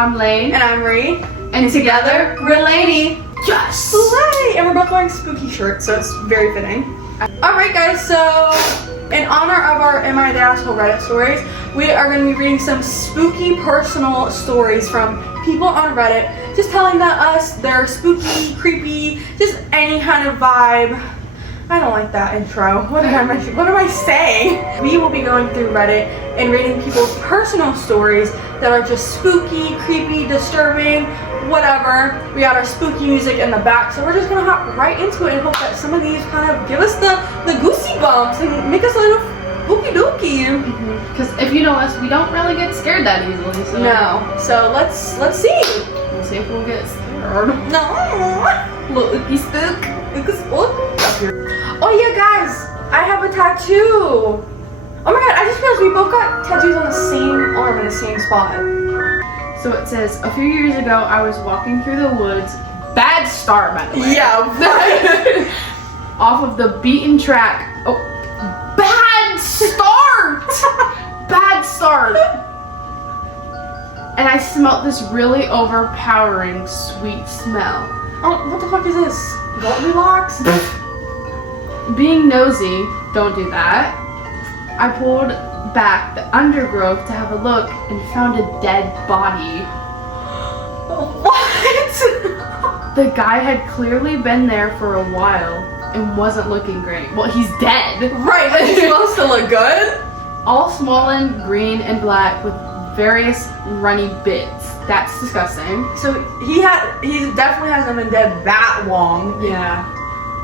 I'm Lane. And I'm Ree. And together, we're Lainie. Yes! Slay! And we're both wearing spooky shirts, so it's very fitting. Alright guys, so in honor of our Am I the Asshole Reddit stories, we are going to be reading some spooky personal stories from people on Reddit, just telling us their spooky, creepy, just any kind of vibe. I don't like that intro. What am I saying? We will be going through Reddit and reading people's personal stories that are just spooky, creepy, disturbing, whatever. We got our spooky music in the back, so we're just gonna hop right into it and hope that some of these kind of give us the goosey bumps and make us a little spooky dooky. Because if you know us, we don't really get scared that easily. So. No. So let's see. We'll see if we'll get scared. No. Looky spook. Oh yeah, guys, I have a tattoo. Oh my god, I just realized we both got tattoos on the same arm in the same spot. So it says, a few years ago, I was walking through the woods. Bad start, by the way. Yeah, right. Off of the beaten track. Oh, bad start! Bad start. And I smelled this really overpowering sweet smell. Oh, what the fuck is this? Goldilocks? Being nosy, don't do that. I pulled back the undergrowth to have a look and found a dead body. What? The guy had clearly been there for a while and wasn't looking great. Well, he's dead. Right, but he's supposed to look good? All swollen, green, and black with various runny bits. That's disgusting. So he definitely hasn't been dead that long. Yeah.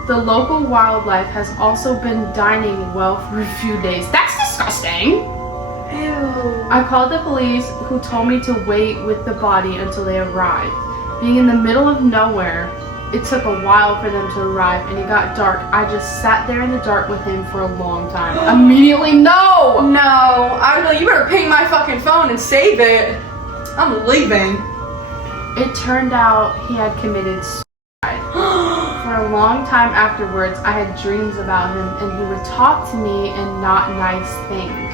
The local wildlife has also been dining well for a few days. That's disgusting. Ew. I called the police, who told me to wait with the body until they arrived. Being in the middle of nowhere, it took a while for them to arrive and it got dark. I just sat there in the dark with him for a long time. Immediately, no! No, I was like, you better ping my fucking phone and save it. I'm leaving. It turned out he had committed suicide. For a long time afterwards, I had dreams about him and he would talk to me and not nice things.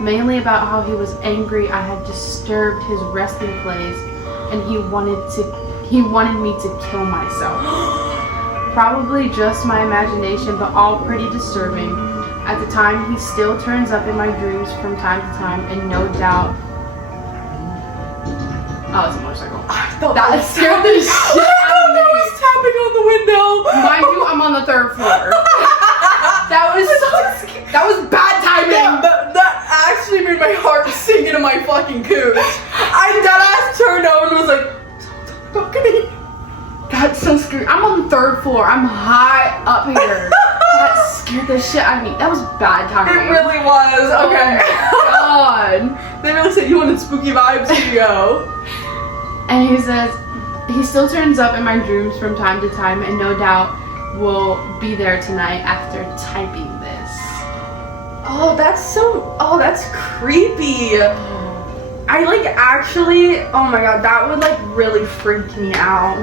Mainly about how he was angry I had disturbed his resting place and he wanted me to kill myself. Probably just my imagination, but all pretty disturbing. At the time, he still turns up in my dreams from time to time, and no doubt. Oh, it's a motorcycle. That scared the shit out of me. I was tapping on the window. Mind you, I'm on the 3rd floor. That was bad timing. That actually made my heart sink into my fucking cooch. I deadass turned over and was like, balcony. That's so scary. I'm on the 3rd floor. I'm high up here. That scared the shit out of me. That was bad timing. It really was. Okay. Oh God. They really said you wanted spooky vibes. Here you go. And he says he still turns up in my dreams from time to time, and no doubt will be there tonight after typing this. Oh, that's creepy. I actually, oh my god, that would really freak me out.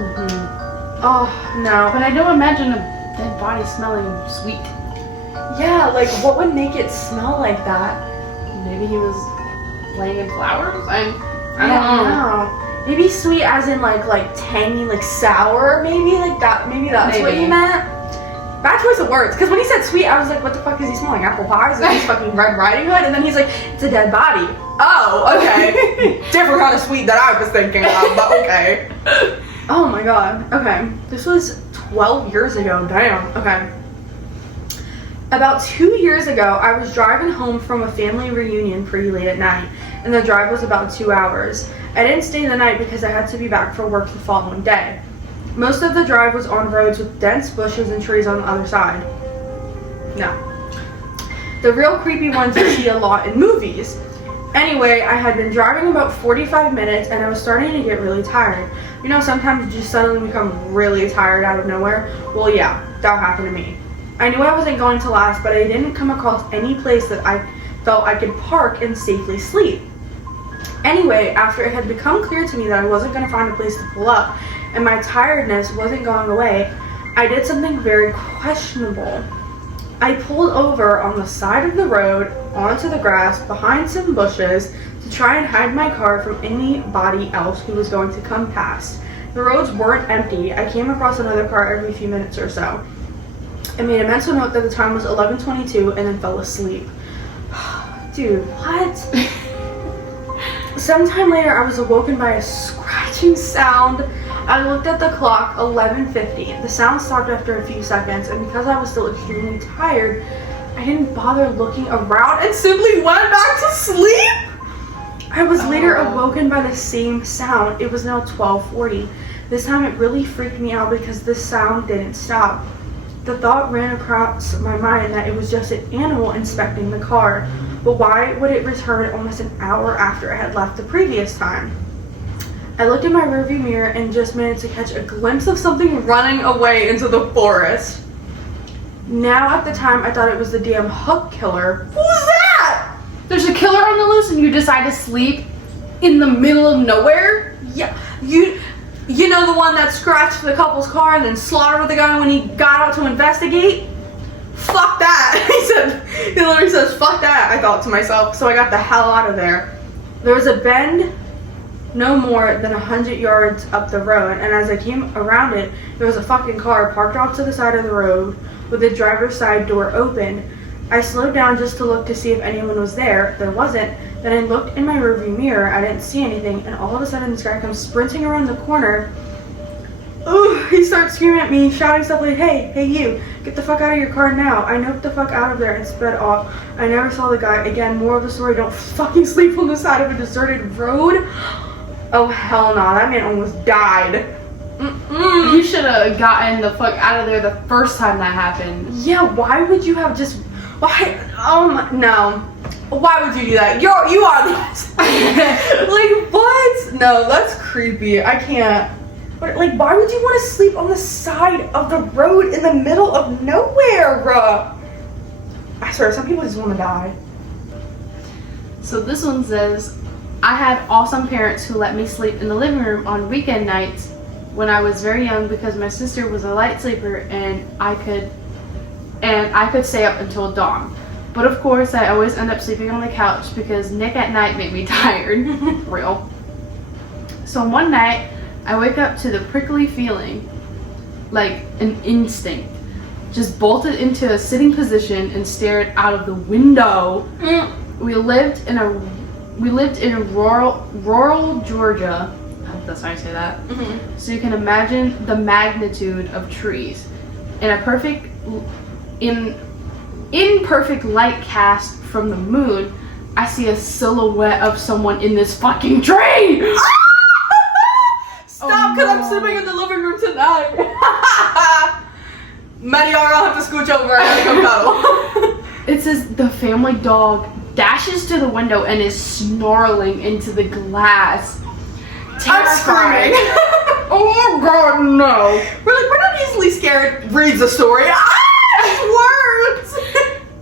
Oh, no. But I don't imagine a dead body smelling sweet. Yeah, what would make it smell like that? Maybe he was laying in flowers? I don't know. Maybe sweet as in tangy, sour, maybe that. Maybe that's what you meant. Bad choice of words. Because when he said sweet, I was like, what the fuck is he smelling? Apple pies? Is this fucking Red Riding Hood? And then he's like, it's a dead body. Oh, okay. Different kind of sweet that I was thinking of, but okay. Oh my god. Okay. This was 12 years ago. Damn. Okay. About 2 years ago, I was driving home from a family reunion pretty late at night, and the drive was about 2 hours. I didn't stay the night because I had to be back for work the following day. Most of the drive was on roads with dense bushes and trees on the other side. No. The real creepy ones you see a lot in movies. Anyway, I had been driving about 45 minutes and I was starting to get really tired. You know, sometimes you just suddenly become really tired out of nowhere. Well, yeah, that happened to me. I knew I wasn't going to last, but I didn't come across any place that I felt I could park and safely sleep. Anyway, after it had become clear to me that I wasn't going to find a place to pull up and my tiredness wasn't going away, I did something very questionable. I pulled over on the side of the road onto the grass behind some bushes to try and hide my car from anybody else who was going to come past. The roads weren't empty. I came across another car every few minutes or so. I made a mental note that the time was 11:22 and then fell asleep. Dude, what? Sometime later, I was awoken by a scratching sound. I looked at the clock, 11:50. The sound stopped after a few seconds, and because I was still extremely tired, I didn't bother looking around and simply went back to sleep. I was later awoken by the same sound. It was now 12:40. This time it really freaked me out because the sound didn't stop. The thought ran across my mind that it was just an animal inspecting the car. But why would it return almost an hour after I had left the previous time? I looked in my rearview mirror and just managed to catch a glimpse of something running away into the forest. Now at the time I thought it was the damn hook killer. Who's that? There's a killer on the loose and you decide to sleep in the middle of nowhere? Yeah, you know the one that scratched the couple's car and then slaughtered the guy when he got out to investigate? Fuck that. He literally says, fuck that, I thought to myself. So I got the hell out of there. There was a bend no more than 100 yards up the road, and as I came around it, there was a fucking car parked off to the side of the road with the driver's side door open. I slowed down just to look to see if anyone was there. There wasn't. Then I looked in my rearview mirror. I didn't see anything, and all of a sudden this guy comes sprinting around the corner. Ooh, he starts screaming at me, shouting stuff like, hey you, get the fuck out of your car now. I noped the fuck out of there and sped off. I never saw the guy again. Moral of the story, don't fucking sleep on the side of a deserted road. Oh hell no, that man almost died. You should have gotten the fuck out of there the first time that happened. Yeah, why would you have just, why, no. Why would you do that? You are the like, what? No, that's creepy. I can't. But, like, why would you want to sleep on the side of the road in the middle of nowhere? I swear, some people just want to die. So this one says, I had awesome parents who let me sleep in the living room on weekend nights when I was very young because my sister was a light sleeper and I could stay up until dawn. But of course, I always end up sleeping on the couch because Nick at night made me tired. Real. So one night, I wake up to the prickly feeling, like an instinct. Just bolted into a sitting position and stared out of the window. We lived in rural Georgia. That's how I say that. Mm-hmm. So you can imagine the magnitude of trees. In perfect light cast from the moon, I see a silhouette of someone in this fucking tree. Stop, because I'm sleeping in the living room tonight. Maddie, I'll have to scooch over and go cuddle. It says the family dog dashes to the window and is snarling into the glass. I'm screaming. Oh god, no. We're not easily scared. Reads the story. Words.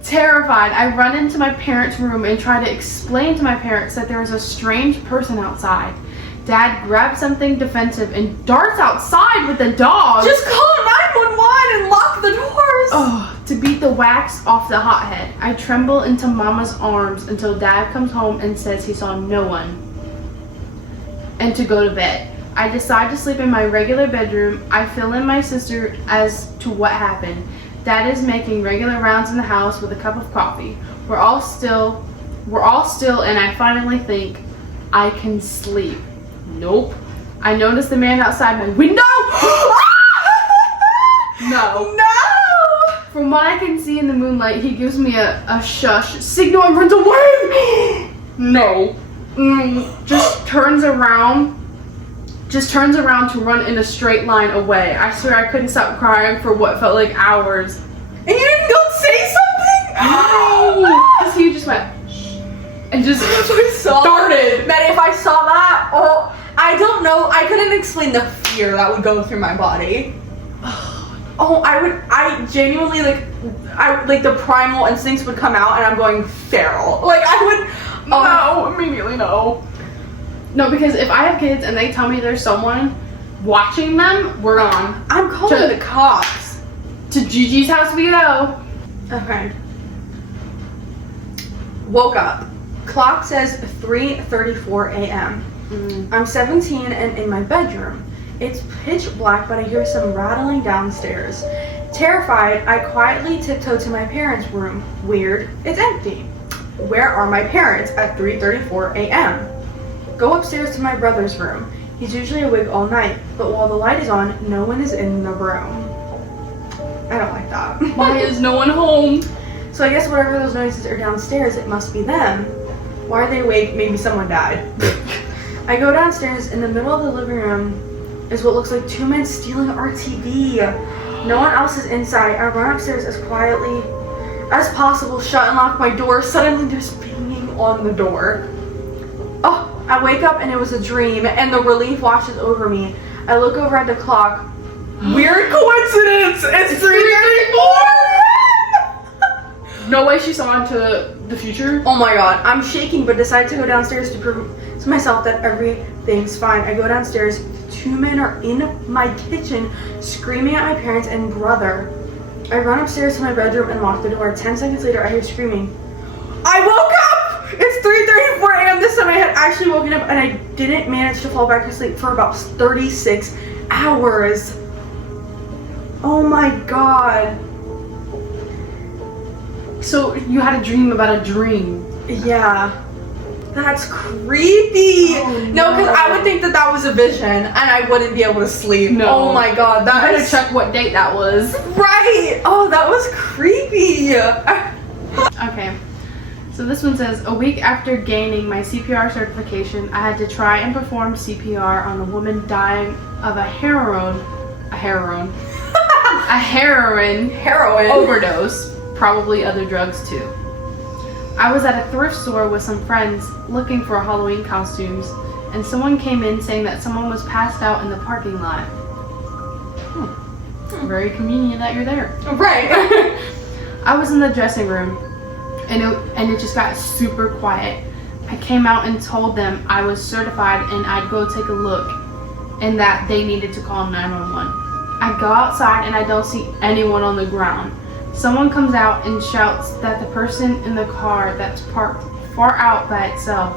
Terrified, I run into my parents' room and try to explain to my parents that there is a strange person outside. Dad grabs something defensive and darts outside with the dog. Just call 911 and lock the doors. Oh, to beat the wax off the hothead. I tremble into Mama's arms until Dad comes home and says he saw no one. And to go to bed. I decide to sleep in my regular bedroom. I fill in my sister as to what happened. Dad is making regular rounds in the house with a cup of coffee. We're all still, and I finally think I can sleep. Nope. I notice the man outside my window. No. From what I can see in the moonlight, he gives me a shush signal and runs away. No. Just turns around to run in a straight line away. I swear I couldn't stop crying for what felt like hours. And you didn't go say something? No. Because he just went and just started. Maddie, if I saw that, I don't know. I couldn't explain the fear that would go through my body. I genuinely, the primal instincts would come out and I'm going feral. No, immediately no. No, because if I have kids and they tell me there's someone watching them, we're on. I'm calling the cops. To Gigi's house we go. Okay. Woke up. Clock says 3:34 a.m. I'm 17 and in my bedroom. It's pitch black, but I hear some rattling downstairs. Terrified, I quietly tiptoe to my parents' room. Weird, it's empty. Where are my parents at 3:34 a.m.? Go upstairs to my brother's room. He's usually awake all night, but while the light is on, no one is in the room. I don't like that. Why is no one home? So I guess whatever those noises are downstairs, it must be them. Why are they awake? Maybe someone died. I go downstairs. In the middle of the living room is what looks like two men stealing our TV. No one else is inside. I run upstairs as quietly as possible, shut and lock my door. Suddenly there's banging on the door. Oh, I wake up and it was a dream, and the relief washes over me. I look over at the clock. Weird coincidence! It's 3:34! No way she saw into the future. Oh my god, I'm shaking but decide to go downstairs to prove to myself that everything's fine. I go downstairs. Two men are in my kitchen screaming at my parents and brother. I run upstairs to my bedroom and lock the door. 10 seconds later, I hear screaming. I woke up! It's 3:34 a.m. This time I had actually woken up and I didn't manage to fall back to sleep for about 36 hours. Oh my god. So you had a dream about a dream. Yeah. That's creepy. Oh, no, because I would think that that was a vision and I wouldn't be able to sleep. No. Oh my god. You That better is check what date that was. right. Oh, that was creepy. Okay. So this one says, a week after gaining my CPR certification, I had to try and perform CPR on a woman dying of a heroin overdose, probably other drugs too. I was at a thrift store with some friends looking for Halloween costumes, and someone came in saying that someone was passed out in the parking lot. Very convenient that you're there. Right. I was in the dressing room, and it just got super quiet. I came out and told them I was certified and I'd go take a look, and that they needed to call 911. I go outside and I don't see anyone on the ground. Someone comes out and shouts that the person in the car that's parked far out by itself.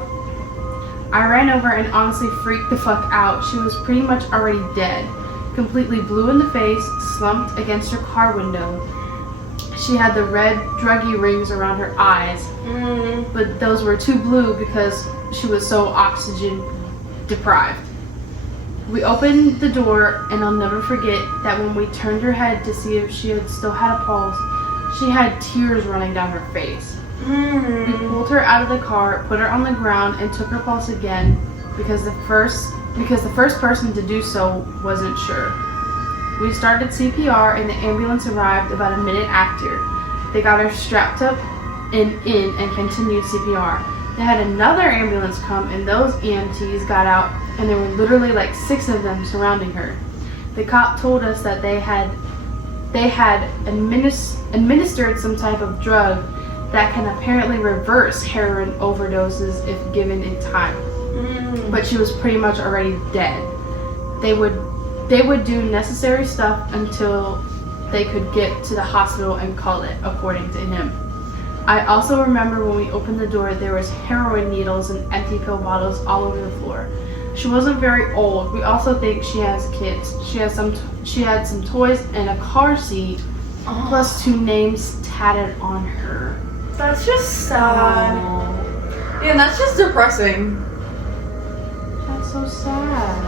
I ran over and honestly freaked the fuck out. She was pretty much already dead, completely blue in the face, slumped against her car window. She had the red druggy rings around her eyes, but those were too blue because she was so oxygen deprived. We opened the door, and I'll never forget that when we turned her head to see if she had still had a pulse, she had tears running down her face. We pulled her out of the car, put her on the ground, and took her pulse again because the first person to do so wasn't sure. We started CPR, and the ambulance arrived about a minute after. They got her strapped up and continued CPR. They had another ambulance come, and those EMTs got out, and there were literally like 6 of them surrounding her. The cop told us that they had administered some type of drug that can apparently reverse heroin overdoses if given in time. But she was pretty much already dead. They would do necessary stuff until they could get to the hospital and call it, according to him. I also remember when we opened the door, there was heroin needles and empty pill bottles all over the floor. She wasn't very old. We also think she has kids. She had some toys and a car seat, plus 2 names tatted on her. That's just sad. Yeah, and that's just depressing. That's so sad.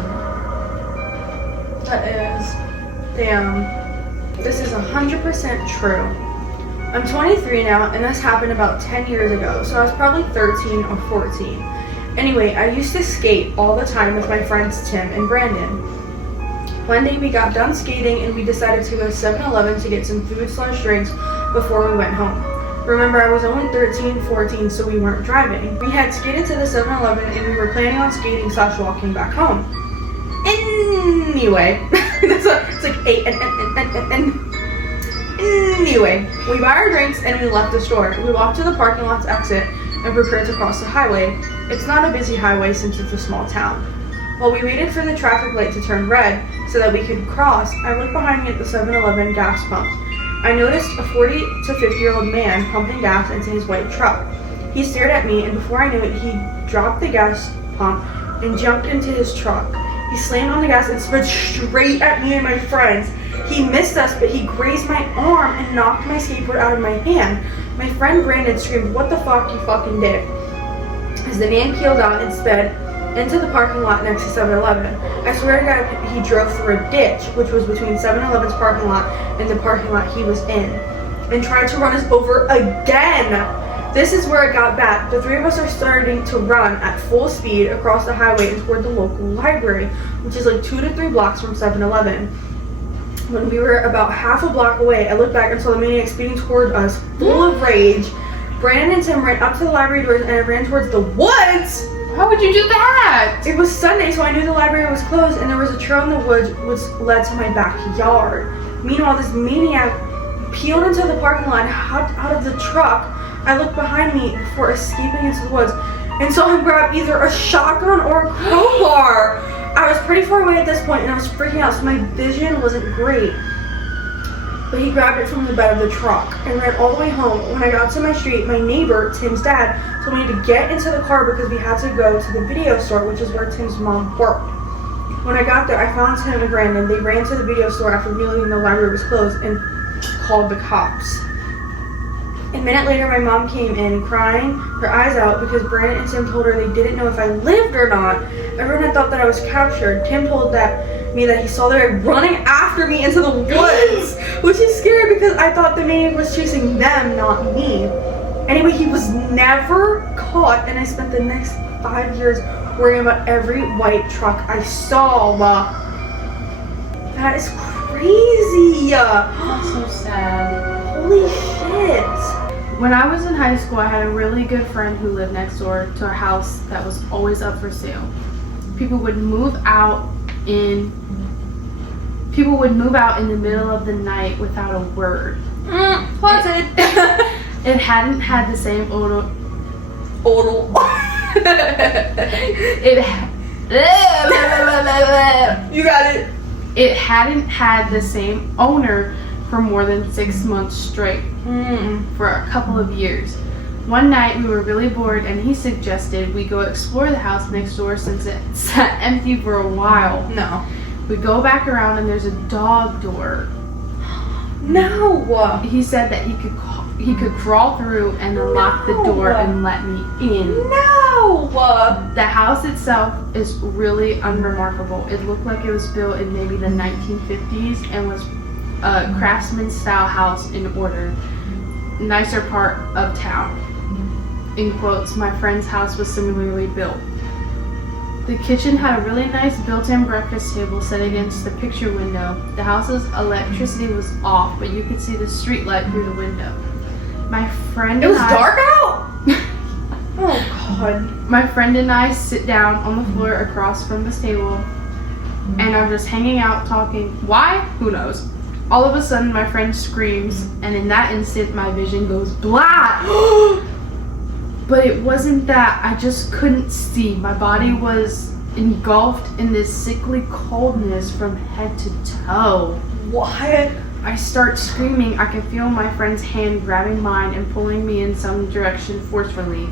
That is. Damn. This is 100% true. I'm 23 now, and this happened about 10 years ago, so I was probably 13 or 14. Anyway, I used to skate all the time with my friends Tim and Brandon. One day we got done skating and we decided to go to 7-Eleven to get some food/drinks before we went home. Remember, I was only 13, 14, so we weren't driving. We had skated to the 7-Eleven and we were planning on skating/walking back home. Anyway, it's like 8 and. Anyway, we buy our drinks and we left the store. We walked to the parking lot's exit and prepared to cross the highway. It's not a busy highway since it's a small town. While we waited for the traffic light to turn red so that we could cross, I looked behind me at the 7-Eleven gas pump. I noticed a 40 to 50-year-old man pumping gas into his white truck. He stared at me, and before I knew it, he dropped the gas pump and jumped into his truck. He slammed on the gas and sped straight at me and my friends. He missed us, but he grazed my arm and knocked my skateboard out of my hand. My friend Brandon screamed, "What the fuck, you fucking dick?" As the van peeled out and sped into the parking lot next to 7-Eleven. I swear to God, he drove through a ditch, which was between 7-Eleven's parking lot and the parking lot he was in, and tried to run us over again. This is where it got bad. The three of us are starting to run at full speed across the highway and toward the local library, which is like 2 to 3 blocks from 7-Eleven. When we were about half a block away, I looked back and saw the maniac speeding toward us, full of rage. Brandon and Tim ran up to the library doors and I ran towards the woods. How would you do that? It was Sunday, so I knew the library was closed and there was a trail in the woods which led to my backyard. Meanwhile, this maniac peeled into the parking lot and hopped out of the truck. I looked behind me before escaping into the woods and saw him grab either a shotgun or a crowbar. I was pretty far away at this point and I was freaking out, so my vision wasn't great. But he grabbed it from the bed of the truck and ran all the way home. When I got to my street, my neighbor, Tim's dad, told me to get into the car because we had to go to the video store, which is where Tim's mom worked. When I got there, I found Tim and Brandon. They ran to the video store after realizing the library was closed and called the cops. A minute later, my mom came in crying her eyes out because Brandon and Tim told her they didn't know if I lived or not. Everyone had thought that I was captured. Tim told me that he saw the guy running after me into the woods, which is scary because I thought the maniac was chasing them, not me. Anyway, he was never caught, and I spent the next 5 years worrying about every white truck I saw. That is crazy. That's so sad. Holy shit. When I was in high school, I had a really good friend who lived next door to our house that was always up for sale. People would move out in the middle of the night without a word. Haunted. It hadn't had the same odor. You got it. It hadn't had the same owner for more than 6 months straight. For a couple of years. One night we were really bored and he suggested we go explore the house next door since it sat empty for a while. No. We go back around and there's a dog door. No. He said that he could crawl through and unlock the door and let me in. No. The house itself is really unremarkable. It looked like it was built in maybe the 1950s and was a craftsman style house in order. Nicer part of town. In quotes, my friend's house was similarly built. The kitchen had a really nice built-in breakfast table set against the picture window. The house's electricity was off, but you could see the street light through the window. My friend It was dark out? Oh God. My friend and I sit down on the floor across from this table and are just hanging out talking. Why? Who knows? All of a sudden, my friend screams, and in that instant, my vision goes black. But it wasn't that. I just couldn't see. My body was engulfed in this sickly coldness from head to toe. What? I start screaming. I can feel my friend's hand grabbing mine and pulling me in some direction forcefully.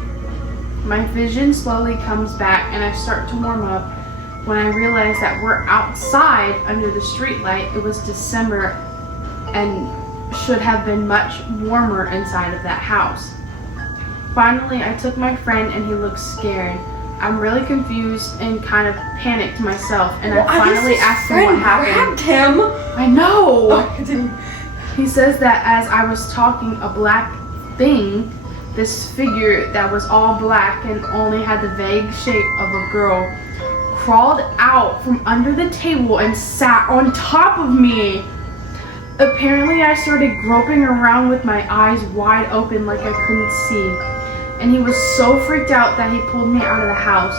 My vision slowly comes back, and I start to warm up when I realize that we're outside under the streetlight. It was December and should have been much warmer inside of that house. Finally, I took my friend and he looked scared. I'm really confused and kind of panicked myself, and I finally asked him what happened. Grabbed him. I know! Oh, continue. He says that as I was talking, a black thing, this figure that was all black and only had the vague shape of a girl, crawled out from under the table and sat on top of me. Apparently, I started groping around with my eyes wide open like I couldn't see. And he was so freaked out that he pulled me out of the house.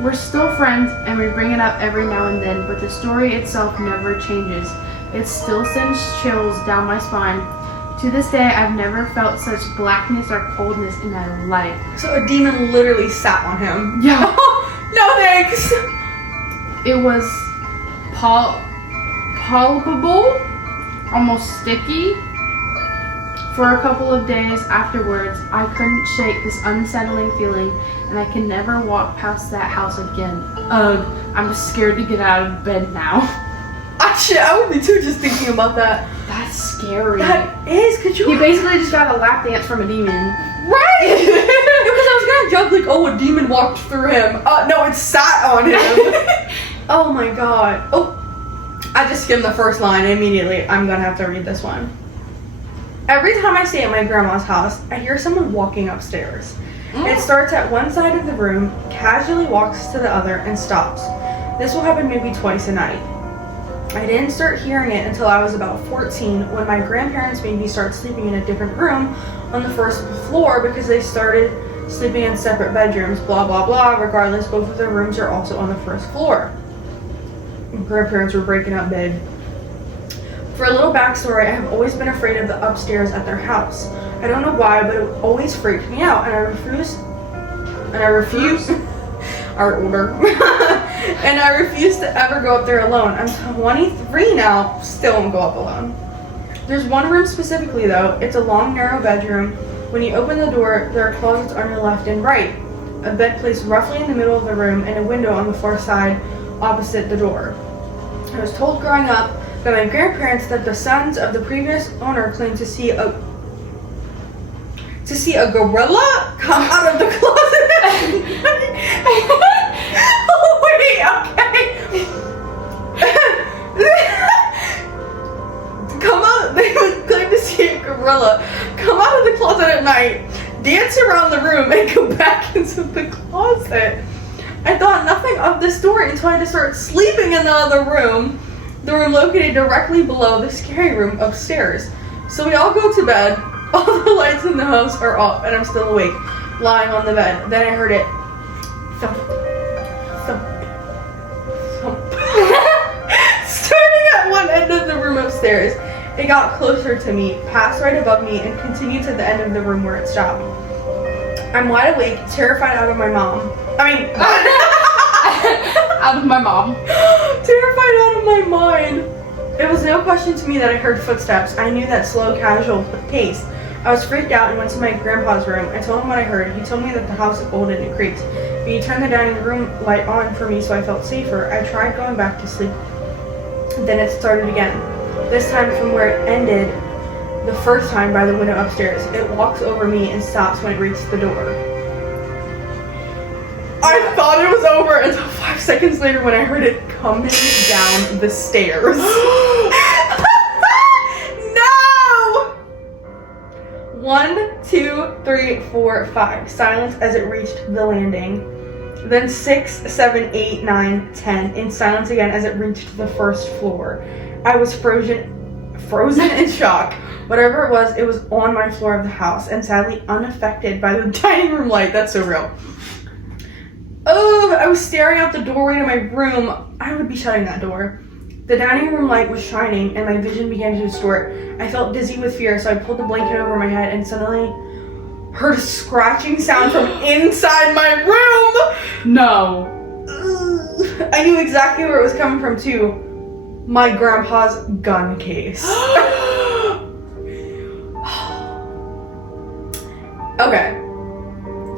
We're still friends and we bring it up every now and then, but the story itself never changes. It still sends chills down my spine. To this day, I've never felt such blackness or coldness in my life. So a demon literally sat on him. Yeah. No thanks. It was palpable, almost sticky, For a couple of days afterwards, I couldn't shake this unsettling feeling, and I can never walk past that house again. Ugh, I'm scared to get out of bed now. Actually, I would be too, just thinking about that. That's scary. That is, could you? He basically just got a lap dance from a demon. Right! Because I was gonna joke like, oh, a demon walked through him. No, it sat on him. Oh my god. Oh, I just skimmed the first line immediately. I'm gonna have to read this one. Every time I stay at my grandma's house, I hear someone walking upstairs. It starts at one side of the room, casually walks to the other, and stops. This will happen maybe twice a night. I didn't start hearing it until I was about 14, when my grandparents made me start sleeping in a different room on the first floor because they started sleeping in separate bedrooms, blah blah blah. Regardless, both of their rooms are also on the first floor. Grandparents were breaking up big. For a little backstory, I have always been afraid of the upstairs at their house. I don't know why, but it always freaked me out, and I refuse our order. And I refuse to ever go up there alone. I'm 23 now, still won't go up alone. There's one room specifically though. It's a long, narrow bedroom. When you open the door, there are closets on your left and right, a bed placed roughly in the middle of the room, and a window on the far side opposite the door. I was told growing up by my grandparents that the sons of the previous owner claimed to see a gorilla come out of the closet. Oh wait, okay. They would claim to see a gorilla come out of the closet at night, dance around the room, and go back into the closet. I thought nothing of this story until I had to start sleeping in the other room, the room located directly below the scary room upstairs. So we all go to bed, all the lights in the house are off, and I'm still awake, lying on the bed. Then I heard it thump, thump, thump. Starting at one end of the room upstairs. It got closer to me, passed right above me, and continued to the end of the room where it stopped. I'm wide awake, terrified out of my mom. Out of my mom. Terrified out of my mind. It was no question to me that I heard footsteps. I knew that slow, casual pace. I was freaked out and went to my grandpa's room. I told him what I heard. He told me that the house is old and it creaks. But he turned the dining room light on for me so I felt safer. I tried going back to sleep. Then it started again. This time from where it ended the first time by the window upstairs. It walks over me and stops when it reaches the door. I thought it was over until 5 seconds later when I heard it coming down the stairs. No! 1, 2, 3, 4, 5. Silence as it reached the landing. Then 6, 7, 8, 9, 10. In silence again as it reached the first floor. I was frozen in shock. Whatever it was on my floor of the house, and sadly unaffected by the dining room light. That's so real. Oh, I was staring out the doorway to my room. I would be shutting that door. The dining room light was shining, and my vision began to distort. I felt dizzy with fear, so I pulled the blanket over my head and suddenly heard a scratching sound from inside my room. No. I knew exactly where it was coming from, too. My grandpa's gun case. Okay.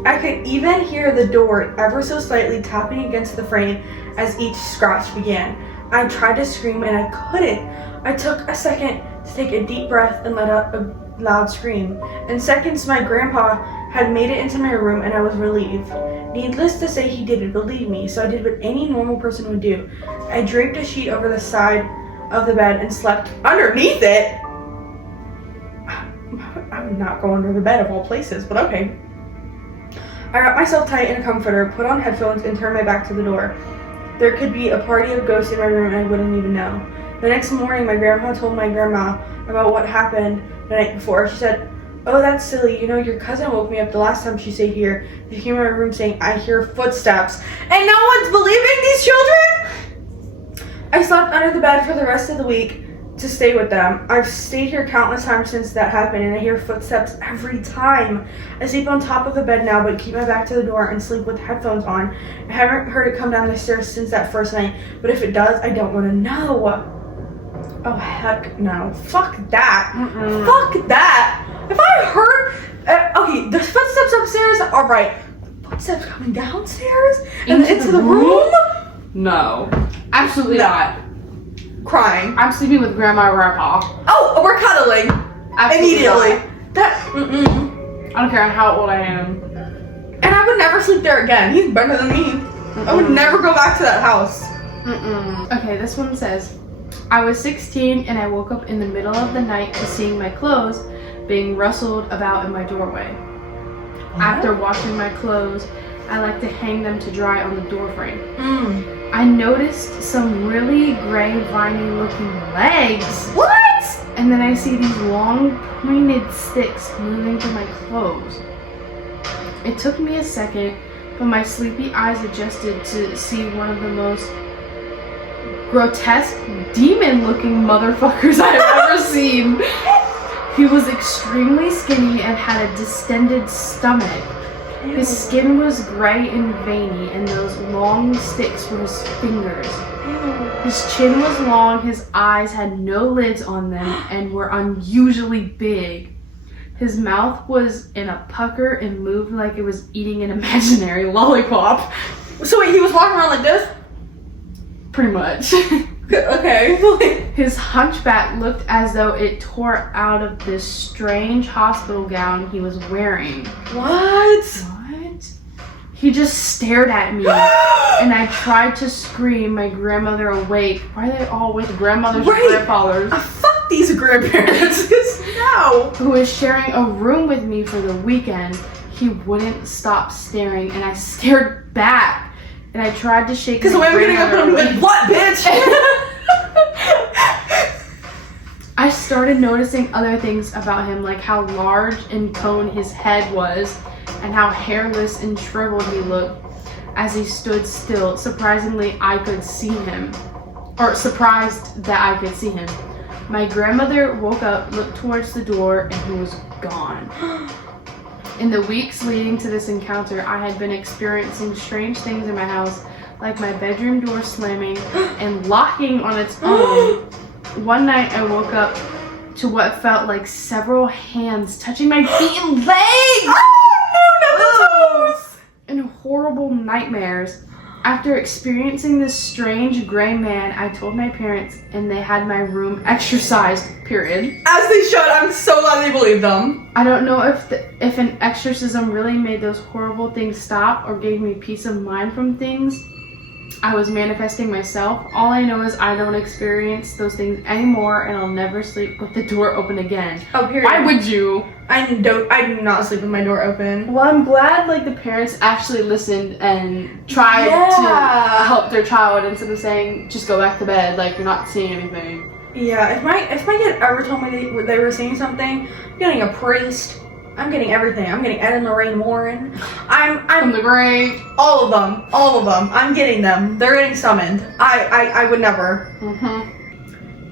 I could even hear the door ever so slightly tapping against the frame as each scratch began. I tried to scream and I couldn't. I took a second to take a deep breath and let out a loud scream. In seconds, my grandpa had made it into my room and I was relieved. Needless to say, he didn't believe me, so I did what any normal person would do. I draped a sheet over the side of the bed and slept underneath it. I'm not going under the bed of all places, but okay. I wrapped myself tight in a comforter, put on headphones, and turned my back to the door. There could be a party of ghosts in my room and I wouldn't even know. The next morning, my grandpa told my grandma about what happened the night before. She said, "Oh, that's silly. You know, your cousin woke me up the last time she stayed here. They came in my room saying, I hear footsteps. And no one's believing these children?" I slept under the bed for the rest of the week to stay with them. I've stayed here countless times since that happened, and I hear footsteps every time. I sleep on top of the bed now, but keep my back to the door and sleep with headphones on. I haven't heard it come down the stairs since that first night, but if it does, I don't want to know. Oh, heck no. Fuck that. Fuck that. If I heard, okay, there's footsteps upstairs, alright. Footsteps coming downstairs and into the room? No. Absolutely not. Crying. I'm sleeping with grandma and grandpa. Oh, we're cuddling. Absolutely Immediately. not. That, I don't care how old I am. And I would never sleep there again. He's better than me. I would never go back to that house. Okay, this one says, I was 16 and I woke up in the middle of the night to seeing my clothes being rustled about in my doorway. What? After washing my clothes, I like to hang them to dry on the door frame. I noticed some really gray, viney looking legs. What? And then I see these long, pointed sticks moving through my clothes. It took me a second, but my sleepy eyes adjusted to see one of the most grotesque, demon-looking motherfuckers I've ever seen. He was extremely skinny and had a distended stomach. His skin was gray and veiny, and those long sticks were his fingers. His chin was long, his eyes had no lids on them, and were unusually big. His mouth was in a pucker and moved like it was eating an imaginary lollipop. So wait, he was walking around like this? Pretty much. Okay. His hunchback looked as though it tore out of this strange hospital gown he was wearing. What? What? He just stared at me, and I tried to scream my grandmother awake. Why are they all with grandmothers and grandfathers? Fuck these grandparents. No. Who was sharing a room with me for the weekend. He wouldn't stop staring, and I stared back. And I tried to shake. Because the way I'm getting up and I'm like, what, bitch? I started noticing other things about him, like how large and coned his head was, and how hairless and shriveled he looked as he stood still. Surprisingly, I could see him. Or surprised that I could see him. My grandmother woke up, looked towards the door, and he was gone. In the weeks leading to this encounter, I had been experiencing strange things in my house, like my bedroom door slamming and locking on its own. One night I woke up to what felt like several hands touching my feet and legs! Oh, no, not the toes! And horrible nightmares. After experiencing this strange gray man, I told my parents, and they had my room exorcised, period. As they should. I'm so glad they believed them. I don't know if an exorcism really made those horrible things stop or gave me peace of mind from things I was manifesting myself. All I know is I don't experience those things anymore, and I'll never sleep with the door open again. Oh, period. Why would you? I do not sleep with my door open. Well, I'm glad like the parents actually listened and tried to help their child instead of saying just go back to bed, like you're not seeing anything. Yeah, if my kid ever told me they were seeing something, I'm getting a priest. I'm getting everything. I'm getting Ed and Lorraine Warren. I'm From the grave. all of them. I'm getting them. They're getting summoned. I would never.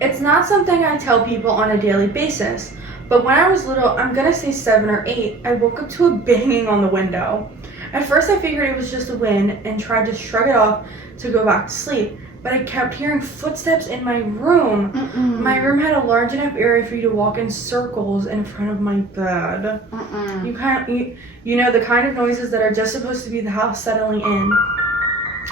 It's not something I tell people on a daily basis, but when I was little, I'm gonna say 7 or 8, I woke up to a banging on the window. At first I figured it was just the wind and tried to shrug it off to go back to sleep, but I kept hearing footsteps in my room. My room had a large enough area for you to walk in circles in front of my bed. You know the kind of noises that are just supposed to be the house settling in.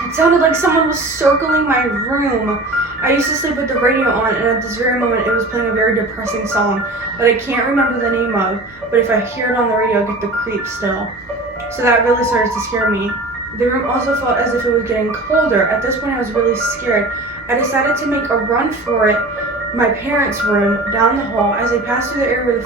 It sounded like someone was circling my room. I used to sleep with the radio on, and at this very moment it was playing a very depressing song that I can't remember the name of, but if I hear it on the radio I get the creeps still. So that really started to scare me. The room also felt as if it was getting colder. At this point I was really scared. I decided to make a run for it, my parents' room, down the hall. As I passed through the area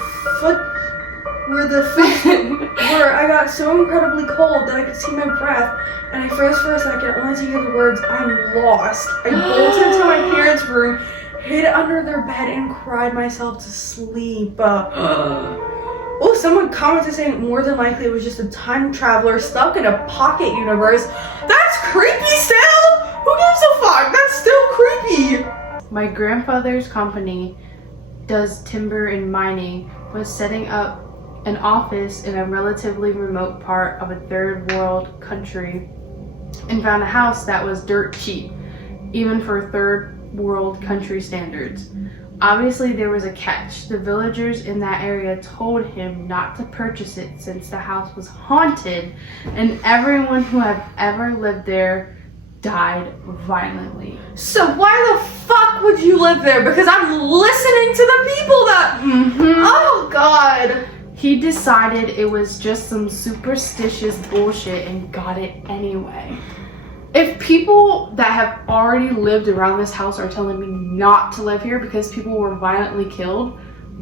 where the feet were, I got so incredibly cold that I could see my breath, and I froze for a second, only to hear the words, "I'm lost." I bolted to my parents' room, hid under their bed, and cried myself to sleep. Oh, someone commented saying more than likely it was just a time traveler stuck in a pocket universe. That's creepy still! Who gives a fuck? That's still creepy! My grandfather's company does timber and mining, was setting up an office in a relatively remote part of a third world country and found a house that was dirt cheap, even for third world country standards. Obviously, there was a catch. The villagers in that area told him not to purchase it since the house was haunted and everyone who had ever lived there died violently. So why the fuck would you live there? Because I'm listening to the people that... Oh, God. He decided it was just some superstitious bullshit and got it anyway. If people that have already lived around this house are telling me not to live here because people were violently killed,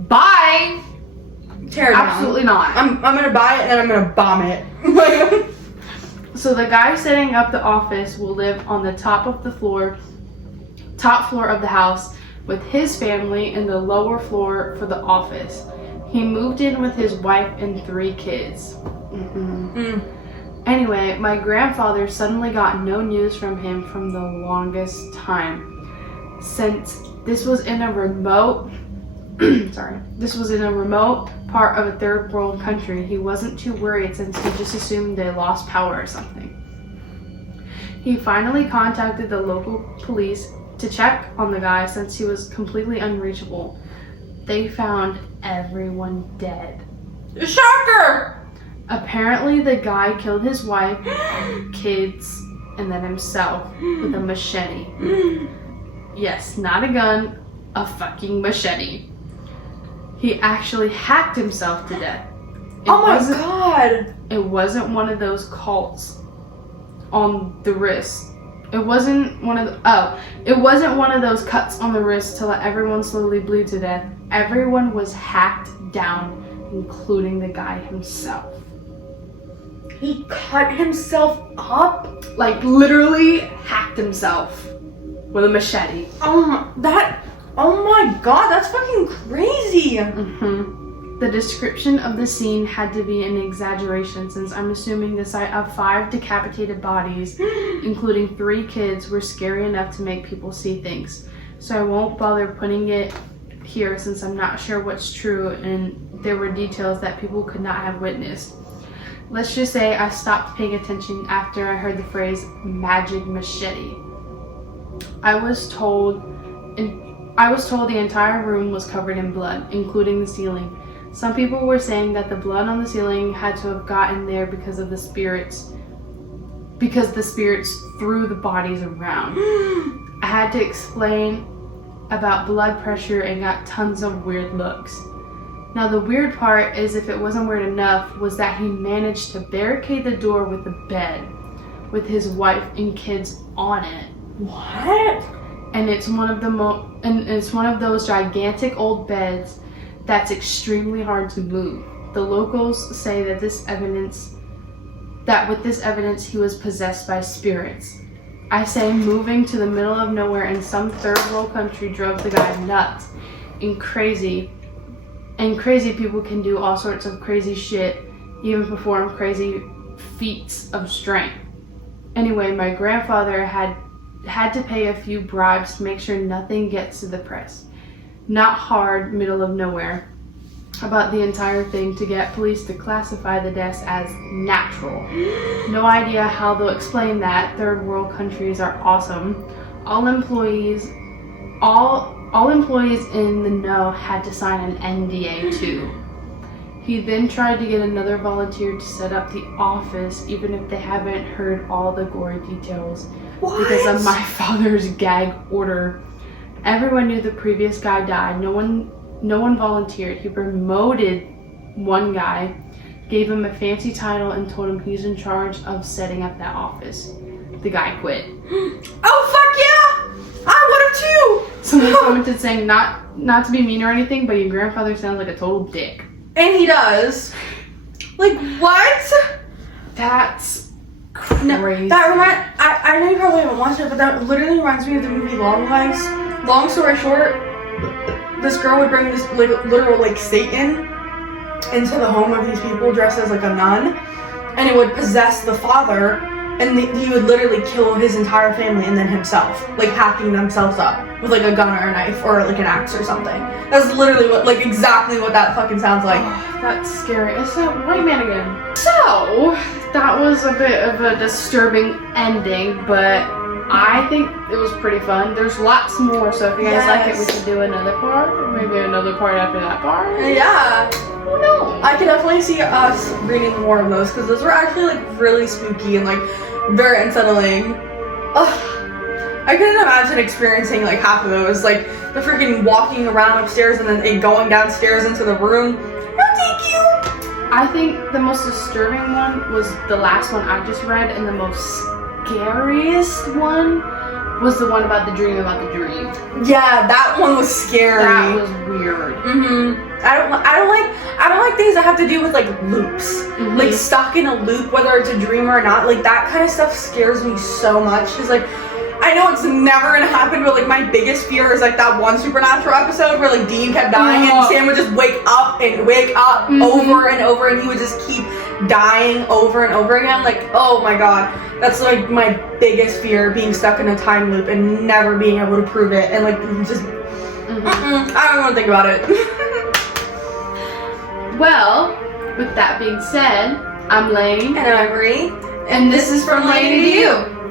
bye! Tear it down. Absolutely not. I'm gonna buy it and I'm gonna bomb it. So the guy setting up the office will live on the top floor of the house with his family in the lower floor for the office. He moved in with his wife and 3 kids. Anyway, my grandfather suddenly got no news from him from the longest time. Since this was in a remote part of a third world country, he wasn't too worried since he just assumed they lost power or something. He finally contacted the local police to check on the guy since he was completely unreachable. They found everyone dead. Shocker! Apparently, the guy killed his wife, kids, and then himself with a machete. Yes, not a gun, a fucking machete. He actually hacked himself to death. Oh my God! It wasn't one of those cults on the wrist. It wasn't one of those cuts on the wrist to let everyone slowly bleed to death. Everyone was hacked down, including the guy himself. He cut himself up? Like, literally hacked himself with a machete. Oh my God, that's fucking crazy. The description of the scene had to be an exaggeration since I'm assuming the sight of 5 decapitated bodies, including 3 kids, were scary enough to make people see things. So I won't bother putting it here since I'm not sure what's true and there were details that people could not have witnessed. Let's just say I stopped paying attention after I heard the phrase magic machete. I was told the entire room was covered in blood, including the ceiling. Some people were saying that the blood on the ceiling had to have gotten there because the spirits threw the bodies around. I had to explain about blood pressure and got tons of weird looks. Now the weird part is, if it wasn't weird enough, was that he managed to barricade the door with the bed with his wife and kids on it. What? And it's one of those gigantic old beds that's extremely hard to move. The locals say that with this evidence he was possessed by spirits. I say moving to the middle of nowhere in some third world country drove the guy nuts and crazy. And crazy people can do all sorts of crazy shit, even perform crazy feats of strength. Anyway, my grandfather had to pay a few bribes to make sure nothing gets to the press. Not hard, middle of nowhere, about the entire thing to get police to classify the deaths as natural. No idea how they'll explain that. Third world countries are awesome. All employees in the know had to sign an NDA too. He then tried to get another volunteer to set up the office, even if they haven't heard all the gory details. What? Because of my father's gag order. Everyone knew the previous guy died. No one volunteered. He promoted one guy, gave him a fancy title, and told him he's in charge of setting up that office. The guy quit. Oh fuck yeah! I would have too! Someone commented saying not to be mean or anything, but your grandfather sounds like a total dick. And he does. Like, what? That's crazy. No, I know you probably haven't watched it, but that literally reminds me of the movie Long Life. Long story short, this girl would bring this literal Satan into the home of these people dressed as a nun, and it would possess the father, and he would literally kill his entire family and then himself, hacking themselves up with a gun or a knife or an axe or something. That's literally exactly what that fucking sounds like. Oh, that's scary. It's that white man again. So that was a bit of a disturbing ending, but I think it was pretty fun. There's lots more, so if you guys like it, we should do another part, or maybe another part after that part. Yeah. Who knows? I can definitely see us reading more of those because those were actually like really spooky and like very unsettling. Ugh. I couldn't imagine experiencing like half of those, like the freaking walking around upstairs and then it going downstairs into the room. No, thank you. I think the most disturbing one was the last one I just read, and the most scariest one was the one about the dream about the dream. Yeah, that one was scary. That was weird. I don't like things that have to do with like loops, like stuck in a loop, whether it's a dream or not. Like that kind of stuff scares me so much. Cause like I know it's never gonna happen, but like my biggest fear is like that one Supernatural episode where like Dean kept dying and Sam would just wake up over and over, and he would just keep dying over and over again. Like, oh my god, that's like my biggest fear, being stuck in a time loop and never being able to prove it, and like just I don't want to think about it. Well, with that being said, I'm Lainie. And I'm Marie. And this is From Lainie to You.